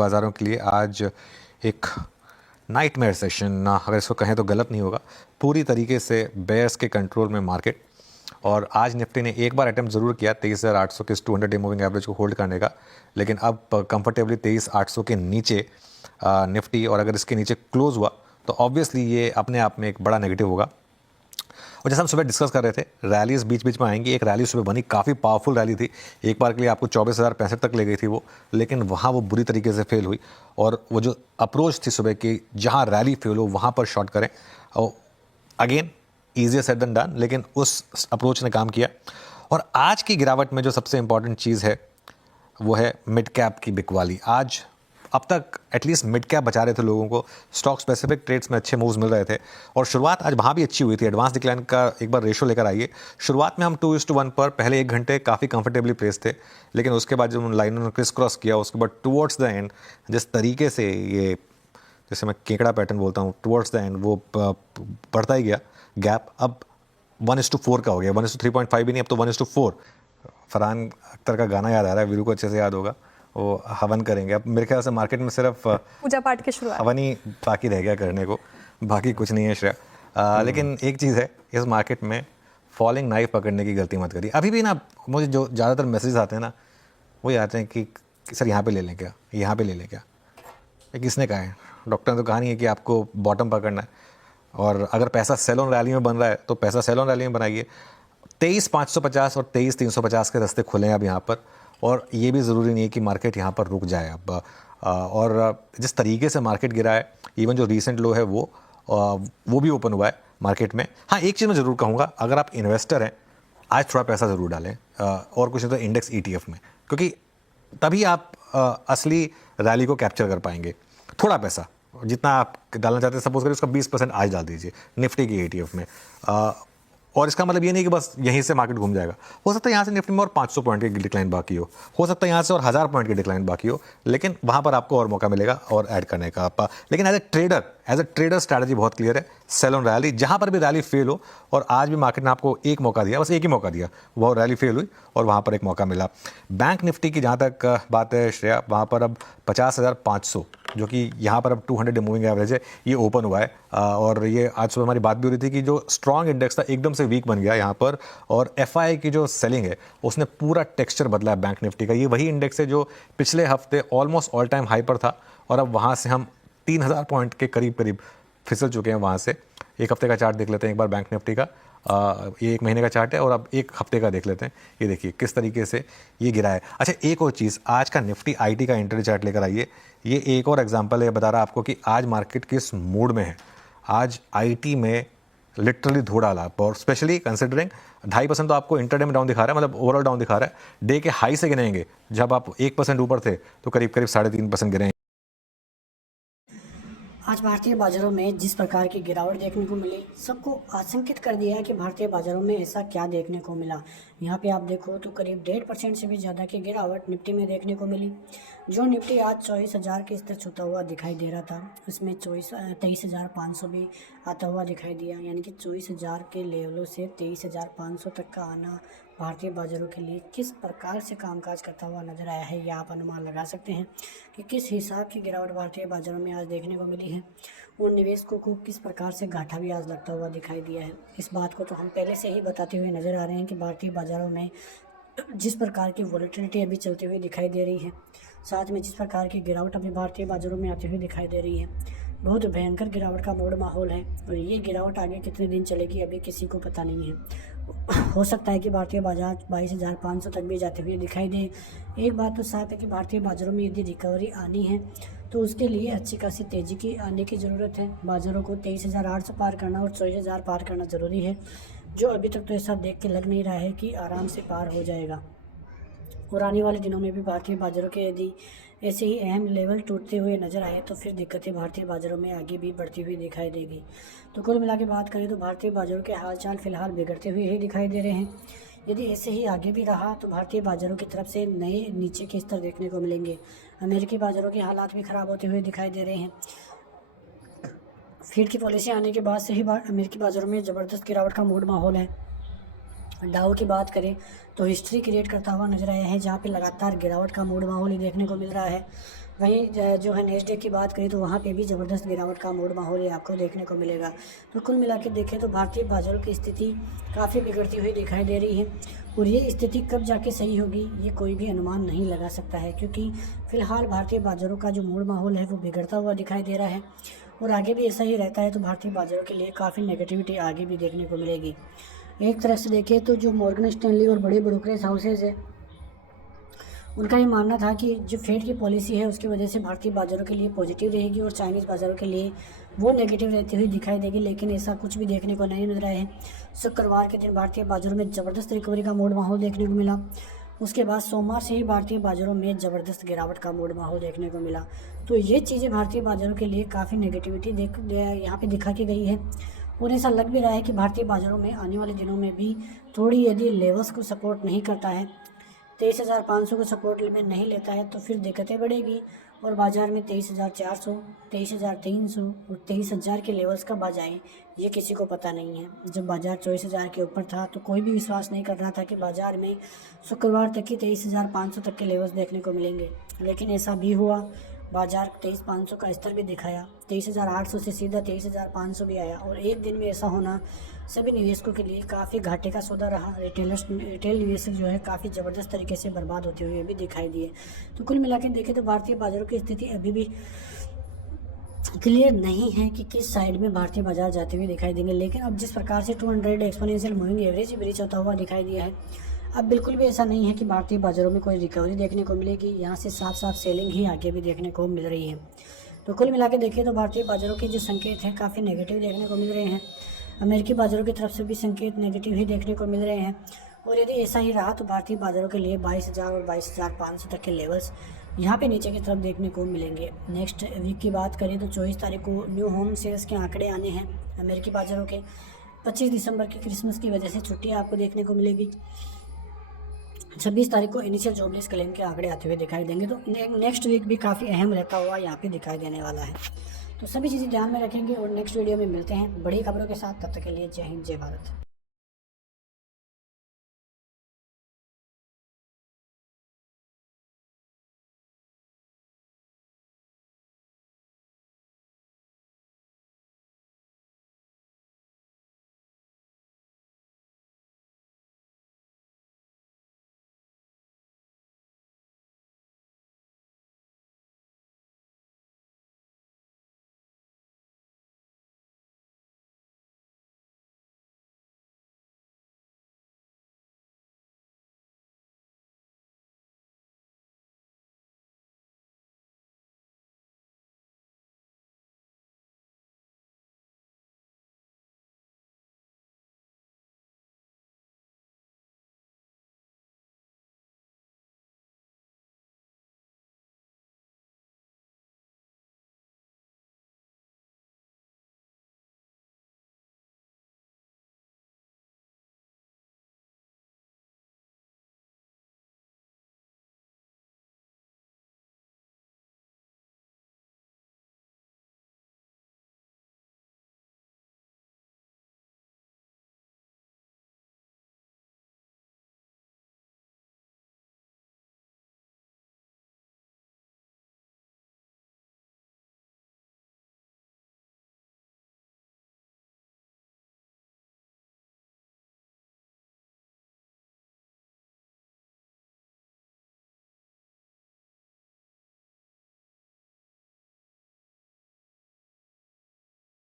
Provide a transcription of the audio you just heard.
बाज़ारों के लिए आज एक नाइटमेयर सेशन ना, अगर इसको कहें तो गलत नहीं होगा। पूरी तरीके से बेयर्स के कंट्रोल में मार्केट। और आज निफ्टी ने एक बार अटेम्प्ट ज़रूर किया 23,800 के इस 200 डे मूविंग एवरेज को होल्ड करने का, लेकिन अब कंफर्टेबली 23,800 के नीचे निफ्टी, और अगर इसके नीचे क्लोज हुआ तो ऑब्वियसली ये अपने आप में एक बड़ा नेगेटिव होगा। और जैसे हम सुबह डिस्कस कर रहे थे, रैलीज बीच बीच में आएंगी। एक रैली सुबह बनी, काफ़ी पावरफुल रैली थी, एक बार के लिए आपको 24,065 तक ले गई थी वो, लेकिन वहाँ वो बुरी तरीके से फेल हुई। और वो जो अप्रोच थी सुबह की, जहाँ रैली फेल हो वहाँ पर शॉर्ट करें, और again easier said than done, लेकिन उस अप्रोच ने काम किया। और आज की गिरावट में जो सबसे इंपॉर्टेंट चीज़ है वो है मिड कैप की बिकवाली। आज अब तक एटलीस्ट मिड कैप बचा रहे थे लोगों को, स्टॉक स्पेसिफिक ट्रेड्स में अच्छे मूव्स मिल रहे थे, और शुरुआत आज वहाँ भी अच्छी हुई थी। एडवांस डिक्लाइन का एक बार रेशो लेकर आइए। शुरुआत में हम 2:1 पर पहले 1 घंटे काफ़ी कंफर्टेबली प्लेस थे, लेकिन उसके बाद जब लाइनों ने क्रिस क्रॉस किया, उसके बाद टुवर्ड्स द एंड जिस तरीके से ये, जैसे मैं केकड़ा पैटर्न बोलता हूँ, टुवर्ड्स द एंड वो बढ़ता ही गया गैप। अब 1:4 का हो गया, 1:3.5 भी नहीं, अब तो 1:4। फरहान अख्तर का गाना याद आ रहा है, वीरू को अच्छे से याद होगा, वो हवन करेंगे। अब मेरे ख्याल से मार्केट में सिर्फ पूजा पाठ की शुरुआत हवन ही बाकी रह गया करने को, बाकी कुछ नहीं है श्रेया। लेकिन एक चीज़ है, इस मार्केट में फॉलिंग नाइफ पकड़ने की गलती मत करिए। अभी भी ना मुझे जो ज़्यादातर मैसेज आते हैं ना, वो ये आते हैं कि सर यहाँ पे ले लें क्या, यहाँ पे ले लें क्या। ये किसने कहा है? डॉक्टर ने तो कहा नहीं है कि आपको बॉटम पकड़ना है। और अगर पैसा सेल ऑन रैली में बन रहा है तो पैसा सेल ऑन रैली में बनाइए। 23,550 और 23,350 के रास्ते खुले हैं अब यहाँ पर, और ये भी ज़रूरी नहीं है कि मार्केट यहाँ पर रुक जाए अब। और जिस तरीके से मार्केट गिरा है, इवन जो रीसेंट लो है वो भी ओपन हुआ है मार्केट में। हाँ, एक चीज़ मैं ज़रूर कहूँगा, अगर आप इन्वेस्टर हैं आज थोड़ा पैसा ज़रूर डालें, और कुछ नहीं तो इंडेक्स ETF में, क्योंकि तभी आप असली रैली को कैप्चर कर पाएंगे। थोड़ा पैसा जितना आप डालना चाहते हैं, सपोज करिए उसका 20% आज डाल दीजिए निफ्टी की ETF में। और इसका मतलब ये नहीं कि बस यहीं से मार्केट घूम जाएगा। हो सकता है यहाँ से निफ्टी में और 500 पॉइंट की डिक्लाइन बाकी हो सकता है यहाँ से और 1000 पॉइंट की डिक्लाइन बाकी हो, लेकिन वहाँ पर आपको और मौका मिलेगा और ऐड करने का। लेकिन एज ए ट्रेडर स्ट्रैटेजी बहुत क्लियर है, सेल ऑन रैली। जहाँ पर भी रैली फेल हो, और आज भी मार्केट ने आपको एक मौका दिया, बस एक ही मौका दिया, वो रैली फेल हुई और वहाँ पर एक मौका मिला। बैंक निफ्टी की जहाँ तक बात है श्रेया, वहाँ पर अब 50,500 जो कि यहाँ पर अब 200 डे मूविंग एवरेज है, ये ओपन हुआ है। और ये आज सुबह हमारी बात भी हो रही थी कि जो स्ट्रॉन्ग इंडेक्स था एकदम से वीक बन गया यहाँ पर, और FI की जो सेलिंग है उसने पूरा टेक्सचर बदला है बैंक निफ्टी का। ये वही इंडेक्स है जो पिछले हफ्ते ऑलमोस्ट ऑल टाइम हाई पर था, और अब वहाँ से हम 3,000 पॉइंट के करीब फिसल चुके हैं वहाँ से। एक हफ्ते का चार्ट देख लेते हैं एक बार बैंक निफ्टी का। ये 1 महीने का चार्ट है, और अब 1 हफ्ते का देख लेते हैं। ये देखिए किस तरीके से ये गिरा है। अच्छा, एक और चीज़, आज का निफ्टी IT का इंट्राडे चार्ट लेकर आइए। ये एक और एग्जांपल है, बता रहा आपको कि आज मार्केट किस मूड में है। आज IT में लिटरली धो डाला, और स्पेशली कंसिडरिंग 2.5% तो आपको इंटरडे में डाउन दिखा रहा है, मतलब ओवरऑल डाउन दिखा रहा है। डे के हाई से गिनेंगे, जब आप 1% ऊपर थे तो करीब 3.5% गिरे। आज भारतीय बाजारों में जिस प्रकार की गिरावट देखने को मिली, सबको आशंकित कर दिया है कि भारतीय बाजारों में ऐसा क्या देखने को मिला। यहाँ पे आप देखो तो करीब 1.5% से भी ज़्यादा की गिरावट निफ्टी में देखने को मिली। जो निफ्टी आज 24,000 के स्तर छूता हुआ दिखाई दे रहा था, उसमें 23,500 भी आता हुआ दिखाई दिया। यानी कि 24,000 के लेवलों से 23,500 तक का आना भारतीय बाजारों के लिए किस प्रकार से कामकाज करता हुआ नजर आया है, या आप अनुमान लगा सकते हैं कि किस हिसाब की गिरावट भारतीय बाजारों में आज देखने को मिली है, और निवेशकों को किस प्रकार से घाटा भी आज लगता हुआ दिखाई दिया है। इस बात को तो हम पहले से ही बताते हुए नजर आ रहे हैं कि भारतीय बाजारों में जिस प्रकार की वॉलेटिलिटी अभी चलती हुई दिखाई दे रही है, साथ में जिस प्रकार की गिरावट अभी भारतीय बाजारों में आती हुई दिखाई दे रही है, बहुत भयंकर गिरावट का मूड माहौल है। और ये गिरावट आगे कितने दिन चलेगी अभी किसी को पता नहीं है। हो सकता है कि भारतीय बाजार 22,500 तक भी जाते हुए दिखाई दे। एक बात तो साफ है कि भारतीय बाजारों में यदि रिकवरी आनी है तो उसके लिए अच्छी खासी तेज़ी की आने की ज़रूरत है। बाज़ारों को 23,800 पार करना और 24,000 पार करना ज़रूरी है, जो अभी तक तो ऐसा देख के लग नहीं रहा है कि आराम से पार हो जाएगा। और आने वाले दिनों में भी भारतीय बाज़ारों के यदि ऐसे ही अहम लेवल टूटते हुए नजर आए तो फिर दिक्कतें भारतीय बाज़ारों में आगे भी बढ़ती हुई दिखाई देगी। तो कुल मिला के बात करें तो भारतीय बाज़ारों के हालचाल फिलहाल बिगड़ते हुए ही दिखाई दे रहे हैं। यदि ऐसे ही आगे भी रहा तो भारतीय बाज़ारों की तरफ से नए नीचे के स्तर देखने को मिलेंगे। अमेरिकी बाज़ारों के हालात भी ख़राब होते हुए दिखाई दे रहे हैं। फीड की पॉलिसी आने के बाद से ही अमेरिकी बाज़ारों में ज़बरदस्त गिरावट का मूड माहौल है। डाउ की बात करें तो हिस्ट्री क्रिएट करता हुआ नजर आया है, जहाँ पे लगातार गिरावट का मूड माहौल ही देखने को मिल रहा है। वहीं जो है नेक्स्ट डे की बात करें तो वहाँ पे भी ज़बरदस्त गिरावट का मूड माहौल आपको देखने को मिलेगा। तो कुल मिला के देखें तो भारतीय बाज़ारों की स्थिति काफ़ी बिगड़ती हुई दिखाई दे रही है, और ये स्थिति कब जाके सही होगी ये कोई भी अनुमान नहीं लगा सकता है, क्योंकि फ़िलहाल भारतीय बाज़ारों का जो मूड माहौल है वो बिगड़ता हुआ दिखाई दे रहा है, और आगे भी ऐसा ही रहता है तो भारतीय बाज़ारों के लिए काफ़ी नेगेटिविटी आगे भी देखने को मिलेगी। एक तरह से देखें तो जो मॉर्गन स्टैनली और बड़े ब्रोकरेज हाउसेज है, उनका ये मानना था कि जो फेड की पॉलिसी है उसकी वजह से भारतीय बाज़ारों के लिए पॉजिटिव रहेगी और चाइनीज़ बाज़ारों के लिए वो नेगेटिव रहती हुई दिखाई देगी, लेकिन ऐसा कुछ भी देखने को नहीं मिल रहा है। शुक्रवार के दिन भारतीय बाज़ारों में ज़बरदस्त रिकवरी का मूड माहौल देखने को मिला। उसके बाद सोमवार से ही भारतीय बाज़ारों में ज़बरदस्त गिरावट का मूड माहौल देखने को मिला। तो ये चीज़ें भारतीय बाज़ारों के लिए काफ़ी नेगेटिविटी यहाँ पर दिखा के गई है, और ऐसा लग भी रहा है कि भारतीय बाज़ारों में आने वाले दिनों में भी थोड़ी यदि लेवल्स को सपोर्ट नहीं करता है, 23,500 को सपोर्ट में नहीं लेता है, तो फिर दिक्कतें बढ़ेगी और बाज़ार में 23,400, 23,300 और 23,000 के लेवल्स कब आ जाएँ ये किसी को पता नहीं है। जब बाज़ार 24,000 के ऊपर था तो कोई भी विश्वास नहीं कर रहा था कि बाज़ार में शुक्रवार तक ही 23,500 तक के लेवल्स देखने को मिलेंगे, लेकिन ऐसा भी हुआ। बाज़ार 23,500 का स्तर भी दिखाया, 23,800 से सीधा 23,500 भी आया, और एक दिन में ऐसा होना सभी निवेशकों के लिए काफ़ी घाटे का सौदा रहा। रिटेल निवेशक जो है काफ़ी ज़बरदस्त तरीके से बर्बाद होते हुए भी दिखाई दिए। तो कुल मिला के देखें तो भारतीय बाज़ारों की स्थिति अभी भी क्लियर नहीं है कि किस साइड में भारतीय बाजार जाते हुए दिखाई देंगे, लेकिन अब जिस प्रकार से 200 एक्सपोनेंशियल मूविंग एवरेज ब्रीच होता हुआ दिखाई दिया है, अब बिल्कुल भी ऐसा नहीं है कि भारतीय बाज़ारों में कोई रिकवरी देखने को मिलेगी। यहाँ से साफ साफ सेलिंग ही आगे भी देखने को मिल रही है। तो कुल मिला के देखें तो भारतीय बाज़ारों के जो संकेत हैं काफ़ी नेगेटिव देखने को मिल रहे हैं। अमेरिकी बाज़ारों की तरफ से भी संकेत नेगेटिव ही देखने को मिल रहे हैं, और यदि ऐसा ही रहा तो भारतीय बाज़ारों के लिए 22,000 और 22,500 तक के लेवल्स यहाँ पे नीचे की तरफ देखने को मिलेंगे। नेक्स्ट वीक की बात करें तो 24 तारीख को न्यू होम सेल्स के आंकड़े आने हैं अमेरिकी बाज़ारों के। 25 दिसंबर की क्रिसमस की वजह से छुट्टी आपको देखने को मिलेगी। 26 तारीख को इनिशियल जॉबलेस क्लेम के आंकड़े आते हुए दिखाई देंगे। तो नेक्स्ट वीक भी काफ़ी अहम रहता हुआ यहाँ पे दिखाई देने वाला है। तो सभी चीज़ें ध्यान में रखेंगे और नेक्स्ट वीडियो में मिलते हैं बड़ी खबरों के साथ। तब तक के लिए जय हिंद, जय भारत।